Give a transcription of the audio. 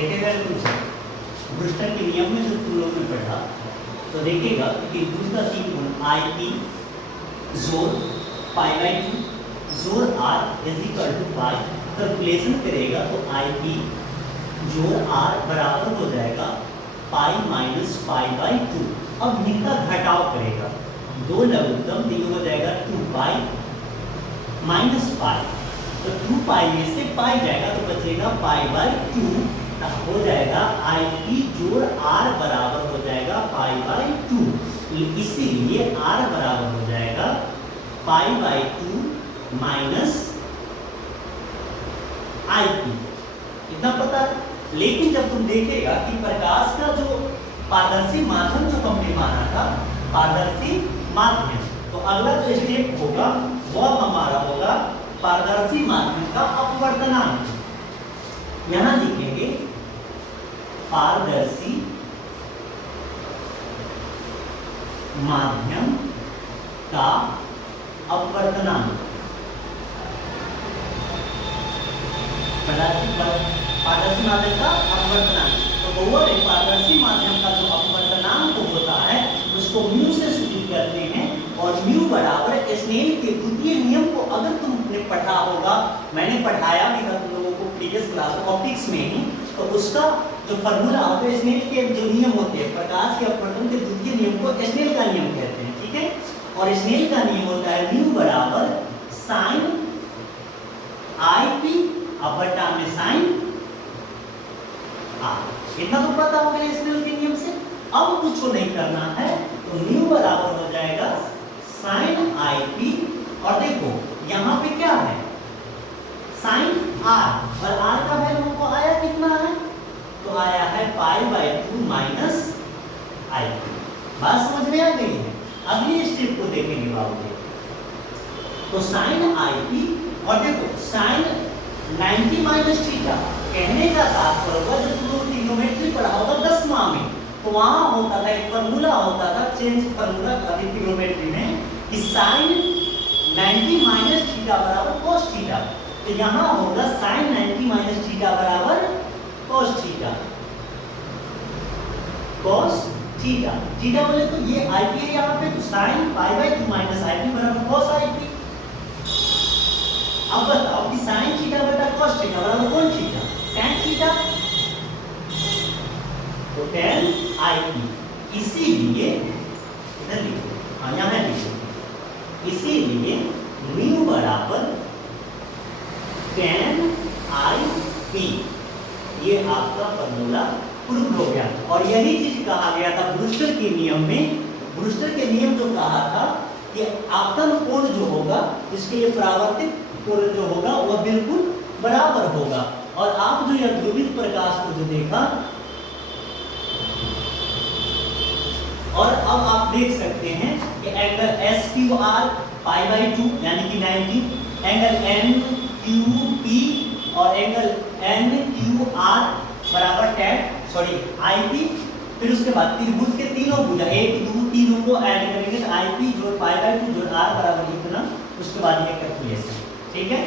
देखेगा तुमसे ब्रूस्टर के नियम में जो तुम लोग ने पढ़ा तो देखेगा कि दूध का 3 गुण आई पी जोर पाई बाई 2 जोर r is equal to pi. Calculation करेगा तो आई पी जोर आर बराबर हो जाएगा पाई माइनस पाई बाई 2। अब इनका घटाव करेगा, दो लघुत्तम तो ये हो जाएगा 2 पाई माइनस पाई, तो 2 पाई में से पाई जाएगा तो बचेगा पाई बाई 2, हो जाएगा आई पी जोड़ आर बराबर हो जाएगा पाई बाई 2। इसीलिए आर बराबर हो जाएगा पाई बाई 2 माइनस आई पी, इतना पता है। लेकिन जब तुम देखेगा कि प्रकाश का जो पारदर्शी माध्यम जो हमने माना था पारदर्शी माध्यम, तो अगला जो स्टेप होगा वह हमारा होगा पारदर्शी माध्यम का अपवर्तनांक। यहां लिखेंगे पारदर्शी माध्यम का अपवर्तनांक। पारदर्शी माध्यम का अपवर्तनांक, तो बहुआ में पारदर्शी माध्यम का जो अपवर्तनांक होता है उसको म्यू से सूचित करते हैं, और म्यू बराबर स्नेल के द्वितीय नियम को अगर तुमने पढ़ा होगा, मैंने पढ़ाया भी था तुम लोगों को प्रीवियस क्लास में ऑप्टिक्स में ही, तो उसका जो फॉर्मूला होता है स्नेल के जो नियम होते हैं प्रकाश के अपवर्तन के द्वितीय नियम को स्नेल का नियम कहते हैं, ठीक है। और स्नेल का नियम होता है म्यू बराबर साइन आई पी अपवर्ता में साइन आर। इतना तो पता हो गया स्नेल के नियम से। अब कुछ नहीं करना है, तो म्यू बराबर हो जाएगा साइन आई पी, और देखो यहाँ पे क्या है साइन आर, और आर का वैल्यू हमको आया कितना है, तो आया है पाई बाई 2 माइनस आई पी। बात समझ में आ गई है। अगली स्टेप को देखेंगे बाबू, तो साइन आई पी, और देखो साइन 90 माइनस थीटा, कहने का तात्पर्य होगा जब तुम लोग ट्रिग्नोमेट्री पढ़ा होगा 10वां में, तो वहां होता था एक फॉर्मूला होता था चेंज फॉर्मूला ट्रिग्नोमेट्री में कि साइन 90 माइनस थीटा बराबर cos थीटा, तो यहां होगा साइन 90 माइनस थीटा बराबर cos theta. cos theta, theta बोले तो ये आईपी है यहाँ पे, तो sine pi by 2 minus IP बराबर cos आईपी। अब बताओ कि साइन थीटा बटा cos थीटा बराबर कौन थीटा, tan थीटा, तो tan आईपी। इसीलिए इधर लिखो, हाँ यहाँ लिखो, इसीलिए म्यू बराबर tan आईपी, ये आपका फॉर्मूला प्रूव हो गया। और यही चीज कहा गया था ब्रूस्टर के नियम में। ब्रूस्टर के नियम जो कहा था कि आपतन कोण जो होगा इसके लिए परावर्तित कोण जो होगा वह बिल्कुल बराबर होगा। और आप जो यह ध्रुवित प्रकाश को जो देखा, और अब आप देख सकते हैं कि angle S Q R pi by 2 यानी कि 90, एंगल एन क्यू पी और एंगल एन क्यू आर बराबर tan सॉरी आई पी। फिर उसके बाद त्रिभुज के तीनों भुजा 1 2 तीनों को ऐड करेंगे तो आई पी जोड़ पाई बाई 2 जोड़ आर बराबर इतना, उसके बाद ये कैलकुलेशन, ठीक है।